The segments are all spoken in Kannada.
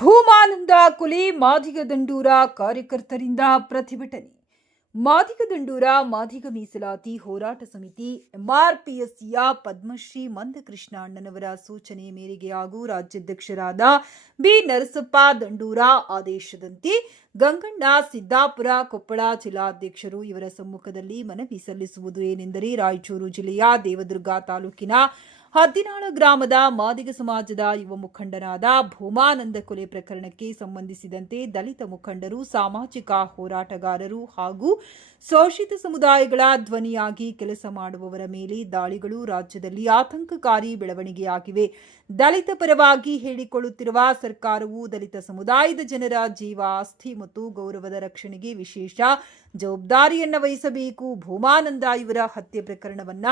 ಭೂಮಾನಂದ ಕೊಲೆ ಮಾದಿಗ ದಂಡೂರ ಕಾರ್ಯಕರ್ತರಿಂದ ಪ್ರತಿಭಟನೆ. ಮಾದಿಗ ದಂಡೂರ ಮಾದಿಗ ಮೀಸಲಾತಿ ಹೋರಾಟ ಸಮಿತಿ ಎಂಆರ್ಪಿಎಸ್ಸಿಯ ಪದ್ಮಶ್ರೀ ಮಂದಕೃಷ್ಣ ಅಣ್ಣನವರ ಸೂಚನೆ ಮೇರೆಗೆ ಹಾಗೂ ರಾಜ್ಯಾಧ್ಯಕ್ಷರಾದ ಬಿ ನರಸಪ್ಪ ದಂಡೂರ ಆದೇಶದಂತೆ ಗಂಗಣ್ಣ ಸಿದ್ದಾಪುರ ಕೊಪ್ಪಳ ಜಿಲ್ಲಾಧ್ಯಕ್ಷರು ಇವರ ಸಮ್ಮುಖದಲ್ಲಿ ಮನವಿ ಸಲ್ಲಿಸುವುದು ಏನೆಂದರೆ, ರಾಯಚೂರು ಜಿಲ್ಲೆಯ ದೇವದುರ್ಗ ತಾಲೂಕಿನ ಹದ್ದಿನಾಳ ಗ್ರಾಮದ ಮಾದಿಗ ಸಮಾಜದ ಯುವ ಮುಖಂಡನಾದ ಭೂಮಾನಂದ ಕೊಲೆ ಪ್ರಕರಣಕ್ಕೆ ಸಂಬಂಧಿಸಿದಂತೆ ದಲಿತ ಮುಖಂಡರು, ಸಾಮಾಜಿಕ ಹೋರಾಟಗಾರರು ಹಾಗೂ ಶೋಷಿತ ಸಮುದಾಯಗಳ ಧ್ವನಿಯಾಗಿ ಕೆಲಸ ಮಾಡುವವರ ಮೇಲೆ ದಾಳಿಗಳು ರಾಜ್ಯದಲ್ಲಿ ಆತಂಕಕಾರಿ ಬೆಳವಣಿಗೆಯಾಗಿವೆ. ದಲಿತ ಪರವಾಗಿ ಹೇಳಿಕೊಳ್ಳುತ್ತಿರುವ ಸರ್ಕಾರವು ದಲಿತ ಸಮುದಾಯದ ಜನರ ಜೀವ, ಆಸ್ತಿ ಮತ್ತು ಗೌರವದ ರಕ್ಷಣೆಗೆ ವಿಶೇಷ ಜವಾಬ್ದಾರಿಯನ್ನು ವಹಿಸಬೇಕು. ಭೂಮಾನಂದ ಇವರ ಹತ್ಯೆ ಪ್ರಕರಣವನ್ನ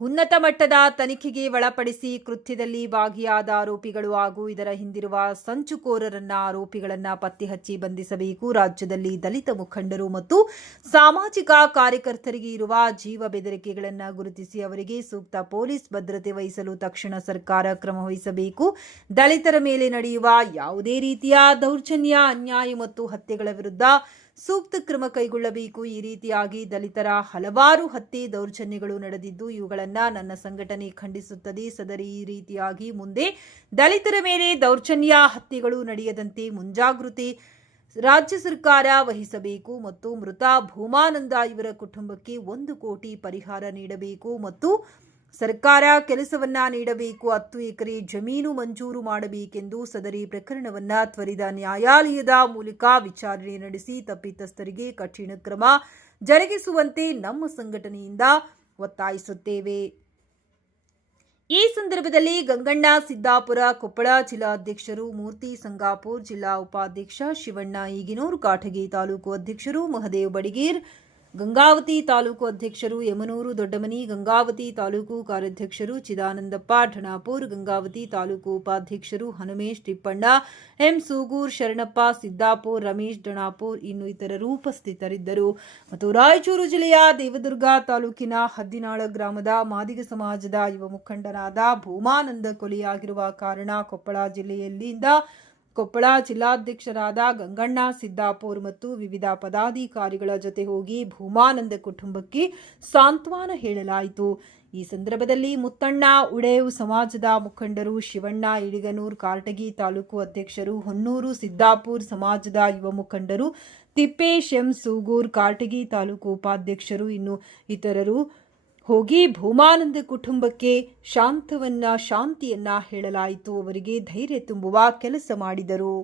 ಉನ್ನತ ಮಟ್ಟದ ತನಿಖೆಗೆ ಒಳಪಡಿಸಿ ಕೃತ್ಯದಲ್ಲಿ ಭಾಗಿಯಾದ ಆರೋಪಿಗಳು ಹಾಗೂ ಇದರ ಹಿಂದಿರುವ ಸಂಚುಕೋರರನ್ನ ಆರೋಪಿಗಳನ್ನ ಪತ್ತೆ ಹಚ್ಚಿ ಬಂಧಿಸಬೇಕು. ರಾಜ್ಯದಲ್ಲಿ ದಲಿತ ಮುಖಂಡರು ಮತ್ತು ಸಾಮಾಜಿಕ ಕಾರ್ಯಕರ್ತರಿಗೆ ಇರುವ ಜೀವ ಬೆದರಿಕೆಗಳನ್ನು ಗುರುತಿಸಿ ಅವರಿಗೆ ಸೂಕ್ತ ಪೊಲೀಸ್ ಭದ್ರತೆ ವಹಿಸಲು ತಕ್ಷಣ ಸರ್ಕಾರ ಕ್ರಮ ವಹಿಸಬೇಕು. ದಲಿತರ ಮೇಲೆ ನಡೆಯುವ ಯಾವುದೇ ರೀತಿಯ ದೌರ್ಜನ್ಯ, ಅನ್ಯಾಯ ಮತ್ತು ಹತ್ಯೆಗಳ ವಿರುದ್ಧ ಸೂಕ್ತ ಕ್ರಮ ಕೈಗೊಳ್ಳಬೇಕು. ಈ ರೀತಿಯಾಗಿ ದಲಿತರ ಹಲವಾರು ಹತ್ಯೆ, ದೌರ್ಜನ್ಯಗಳು ನಡೆದಿದ್ದು ಇವುಗಳನ್ನ ನನ್ನ ಸಂಘಟನೆ ಖಂಡಿಸುತ್ತದೆ. ಸದರಿ ಈ ರೀತಿಯಾಗಿ ಮುಂದೆ ದಲಿತರ ಮೇಲೆ ದೌರ್ಜನ್ಯ, ಹತ್ಯೆಗಳು ನಡೆಯದಂತೆ ಮುಂಜಾಗೃತಿ ರಾಜ್ಯ ಸರ್ಕಾರ ವಹಿಸಬೇಕು ಮತ್ತು ಮೃತ ಭೂಮಾನಂದ ಇವರ ಕುಟುಂಬಕ್ಕೆ 1 ಕೋಟಿ ಪರಿಹಾರ ನೀಡಬೇಕು ಮತ್ತು ಸರ್ಕಾರ ಕೆಲಸವನ್ನ ನೀಡಬೇಕು. 10 ಎಕರೆ ಜಮೀನು ಮಂಜೂರು ಮಾಡಬೇಕೆಂದು ಸದರಿ ಪ್ರಕರಣವನ್ನ ತ್ವರಿತ ನ್ಯಾಯಾಲಯದ ಮೂಲಕ ವಿಚಾರಣೆ ನಡೆಸಿ ತಪ್ಪಿತಸ್ಥರಿಗೆ ಕಠಿಣ ಕ್ರಮ ಜರುಗಿಸುವಂತೆ ನಮ್ಮ ಸಂಘಟನೆಯಿಂದ ಒತ್ತಾಯಿಸುತ್ತೇವೆ. ಈ ಸಂದರ್ಭದಲ್ಲಿ ಗಂಗಣ್ಣ ಸಿದ್ದಾಪುರ ಕೊಪ್ಪಳ ಜಿಲ್ಲಾಧ್ಯಕ್ಷರು, ಮೂರ್ತಿ ಸಂಗಾಪುರ್ ಜಿಲ್ಲಾ ಉಪಾಧ್ಯಕ್ಷ ಶಿವಣ್ಣ ಈಗಿನೂರು ಕಾಟಗಿ ತಾಲೂಕು ಅಧ್ಯಕ್ಷರು, ಮಹದೇವ್ ಬಡಿಗೇರ್ ಗಂಗಾವತಿ ತಾಲೂಕು ಅಧ್ಯಕ್ಷರು, ಯಮನೂರು ದೊಡ್ಡಮನಿ ಗಂಗಾವತಿ ತಾಲೂಕು ಕಾರ್ಯಾಧ್ಯಕ್ಷರು, ಚಿದಾನಂದಪ್ಪ ಠಣಾಪುರ್ ಗಂಗಾವತಿ ತಾಲೂಕು ಉಪಾಧ್ಯಕ್ಷರು, ಹನುಮೇಶ್ ತಿಪ್ಪಣ್ಣ, ಎಂ ಸೂಗೂರ್, ಶರಣಪ್ಪ ಸಿದ್ದಾಪುರ್, ರಮೇಶ್ ಠಣಾಪುರ್ ಇನ್ನು ಇತರರು ಉಪಸ್ಥಿತರಿದ್ದರು. ಮತ್ತು ರಾಯಚೂರು ಜಿಲ್ಲೆಯ ದೇವದುರ್ಗ ತಾಲೂಕಿನ ಹದ್ದಿನಾಳ ಗ್ರಾಮದ ಮಾದಿಗ ಸಮಾಜದ ಯುವ ಮುಖಂಡನಾದ ಭೂಮಾನಂದ ಕೊಲೆಯಾಗಿರುವ ಕಾರಣ ಕೊಪ್ಪಳ ಜಿಲ್ಲಾಧ್ಯಕ್ಷರಾದ ಗಂಗಣ್ಣ ಸಿದ್ದಾಪುರ್ ಮತ್ತು ವಿವಿಧ ಪದಾಧಿಕಾರಿಗಳ ಜೊತೆ ಹೋಗಿ ಭೂಮಾನಂದ ಕುಟುಂಬಕ್ಕೆ ಸಾಂತ್ವನ ಹೇಳಲಾಯಿತು. ಈ ಸಂದರ್ಭದಲ್ಲಿ ಮುತ್ತಣ್ಣ ಉಡೇವ್ ಸಮಾಜದ ಮುಖಂಡರು, ಶಿವಣ್ಣ ಇಡಿಗನೂರ್ ಕಾರಟಗಿ ತಾಲೂಕು ಅಧ್ಯಕ್ಷರು, ಹೊನ್ನೂರು ಸಿದ್ದಾಪುರ್ ಸಮಾಜದ ಯುವ ಮುಖಂಡರು, ತಿಪ್ಪೇಶ್ ಎಂ ಸೂಗೂರ್ ಕಾರಟಗಿ ತಾಲೂಕು ಉಪಾಧ್ಯಕ್ಷರು ಇನ್ನು ಇತರರು ಹೋಗಿ ಭೂಮಾನಂದ ಕುಟುಂಬಕ್ಕೆ ಶಾಂತಿಯನ್ನ ಹೇಳಲಾಯಿತು. ಅವರಿಗೆ ಧೈರ್ಯ ತುಂಬುವ ಕೆಲಸ ಮಾಡಿದರು.